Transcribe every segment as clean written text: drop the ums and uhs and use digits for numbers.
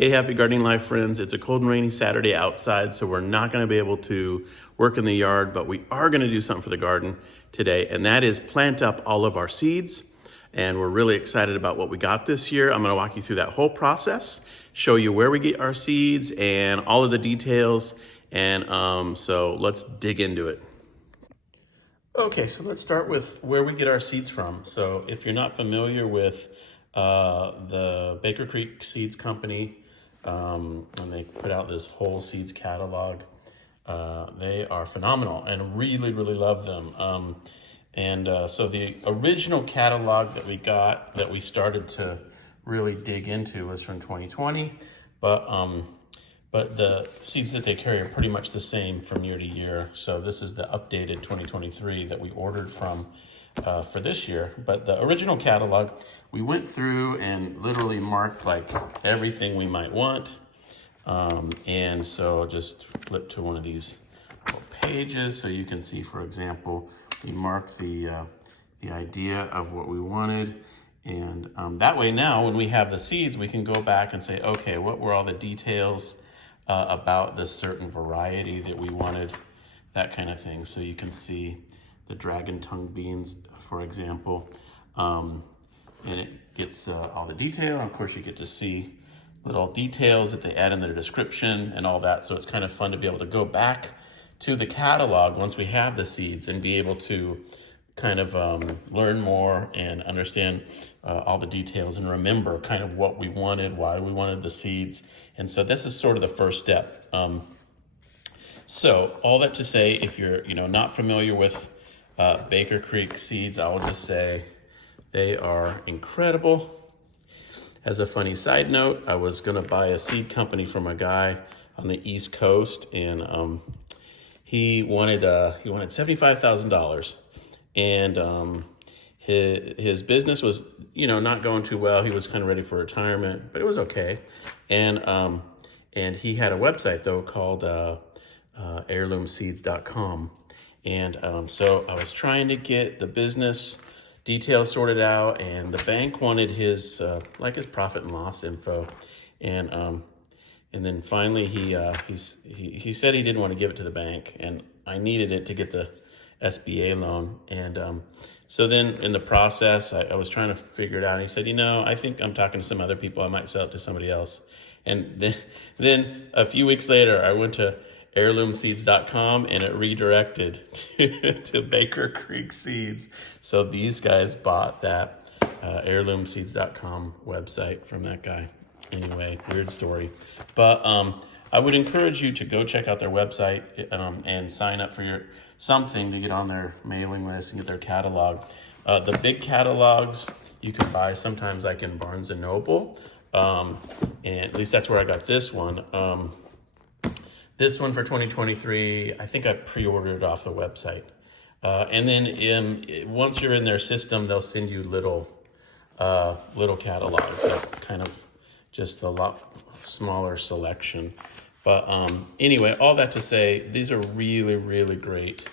Hey, happy gardening life friends. It's a cold and rainy Saturday outside, so we're not going to be able to work in the yard, but we are going to do something for the garden today, and that is plant up all of our seeds. And we're really excited about what we got this year. I'm going to walk you through that whole process, show you where we get our seeds and all of the details. And so let's dig into it. Okay, so let's start with where we get our seeds from. So if you're not familiar with the Baker Creek Seeds Company, and they put out this whole seeds catalog. They are phenomenal and really, really love them. So the original catalog that we got, that we started to really dig into, was from 2020, but the seeds that they carry are pretty much the same from year to year. So this is the updated 2023 that we ordered from for this year. But the original catalog, we went through and literally marked like everything we might want. And so just flip to one of these little pages so you can see, for example, we marked the idea of what we wanted. And that way now when we have the seeds, we can go back and say, okay, what were all the details about this certain variety that we wanted, that kind of thing. So you can see the dragon tongue beans, for example, and it gets all the detail. And of course, you get to see little details that they add in their description and all that. So it's kind of fun to be able to go back to the catalog once we have the seeds and be able to kind of learn more and understand all the details and remember kind of what we wanted, why we wanted the seeds. And so this is sort of the first step. So all that to say, if you're not familiar with Baker Creek seeds, I will just say they are incredible. As a funny side note, I was going to buy a seed company from a guy on the East Coast, and he wanted $75,000, and his business was not going too well. He was kind of ready for retirement, but it was okay. And he had a website though called heirloomseeds.com. And so I was trying to get the business details sorted out, and the bank wanted his profit and loss info. And then finally he said he didn't want to give it to the bank, and I needed it to get the SBA loan. And so then in the process, I was trying to figure it out. And he said, I think I'm talking to some other people. I might sell it to somebody else. And then a few weeks later, I went to heirloomseeds.com and it redirected to Baker Creek Seeds. So these guys bought that heirloomseeds.com website from that guy. Anyway, weird story. But I would encourage you to go check out their website and sign up for something to get on their mailing list and get their catalog. The big catalogs you can buy sometimes like in Barnes & Noble. And at least that's where I got this one. This one for 2023, I think I pre-ordered it off the website. And then once you're in their system, they'll send you little catalogs, that kind of just a lot smaller selection. But anyway, all that to say, these are really, really great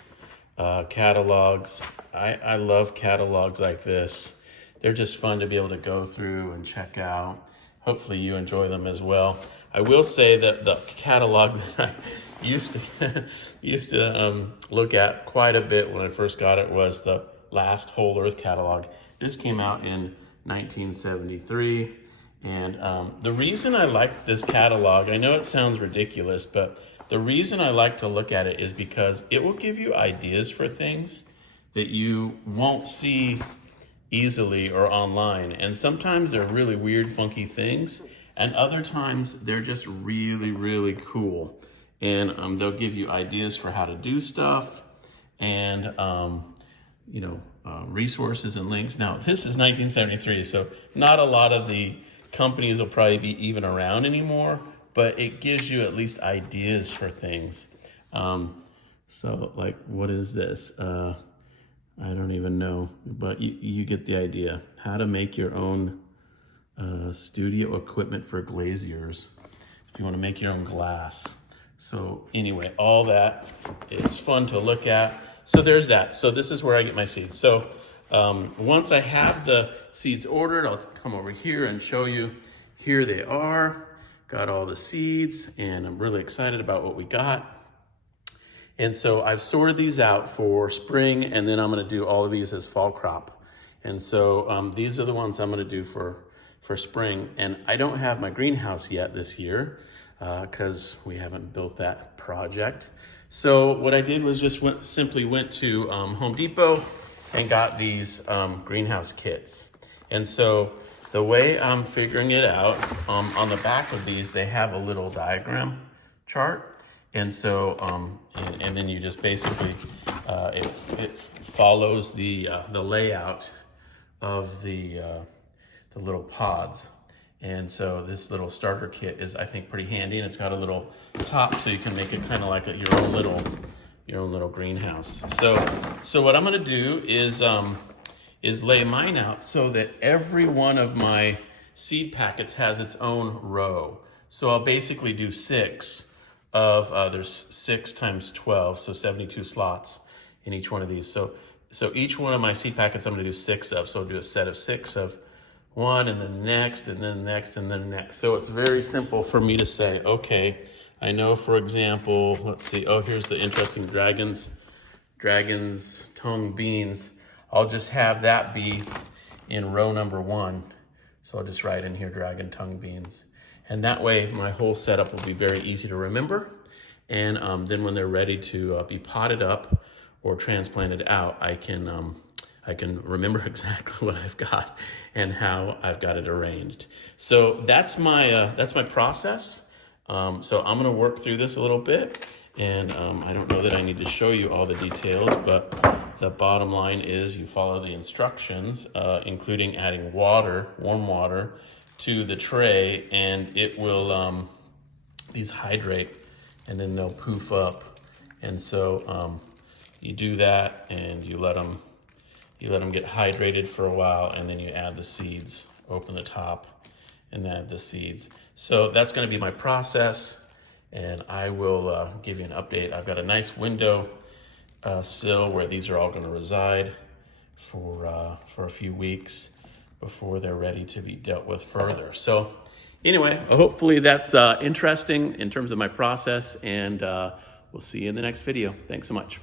catalogs. I love catalogs like this. They're just fun to be able to go through and check out. Hopefully you enjoy them as well. I will say that the catalog that I used to look at quite a bit when I first got it was the Last Whole Earth catalog. This came out in 1973. And the reason I like this catalog, I know it sounds ridiculous, but the reason I like to look at it is because it will give you ideas for things that you won't see easily or online. And sometimes they're really weird, funky things. And other times they're just really, really cool. And they'll give you ideas for how to do stuff and, resources and links. Now, this is 1973, so not a lot of the companies will probably be even around anymore, but it gives you at least ideas for things. So like, what is this? I don't even know, but you get the idea. How to make your own studio equipment for glaziers, if you want to make your own glass. So anyway, all that is fun to look at. So there's that. So this is where I get my seeds. So once I have the seeds ordered, I'll come over here and show you. Here they are. got all the seeds, and I'm really excited about what we got. And so I've sorted these out for spring, and then I'm gonna do all of these as fall crop. And so these are the ones I'm gonna do for spring. And I don't have my greenhouse yet this year because we haven't built that project. So what I did was just simply went to Home Depot and got these greenhouse kits. And so the way I'm figuring it out, on the back of these, they have a little diagram chart. And so, and then you just basically, it follows the layout of the little pods. And so this little starter kit is, I think, pretty handy, and it's got a little top so you can make it kind of like your own little greenhouse. So what I'm gonna do is lay mine out so that every one of my seed packets has its own row. So I'll basically do 6 of, there's 6 times 12, so 72 slots in each one of these. So each one of my seed packets I'm gonna do 6 of. So I'll do a set of 6 of one, and then next, and then next, and then next. So it's very simple for me to say, okay, I know, for example, let's see, oh, here's the interesting dragon's tongue beans. I'll just have that be in row number 1. So I'll just write in here dragon tongue beans. And that way my whole setup will be very easy to remember. And then when they're ready to be potted up or transplanted out, I can remember exactly what I've got and how I've got it arranged. So that's my process. So I'm gonna work through this a little bit, and I don't know that I need to show you all the details, but the bottom line is you follow the instructions, including adding water, warm water, to the tray, and it will, these hydrate, and then they'll poof up. And so you do that, and you let them get hydrated for a while, and then you add the seeds, open the top, and add the seeds. So that's gonna be my process, and I will give you an update. I've got a nice window sill where these are all gonna reside for a few weeks before they're ready to be dealt with further. So anyway, hopefully that's interesting in terms of my process, and we'll see you in the next video. Thanks so much.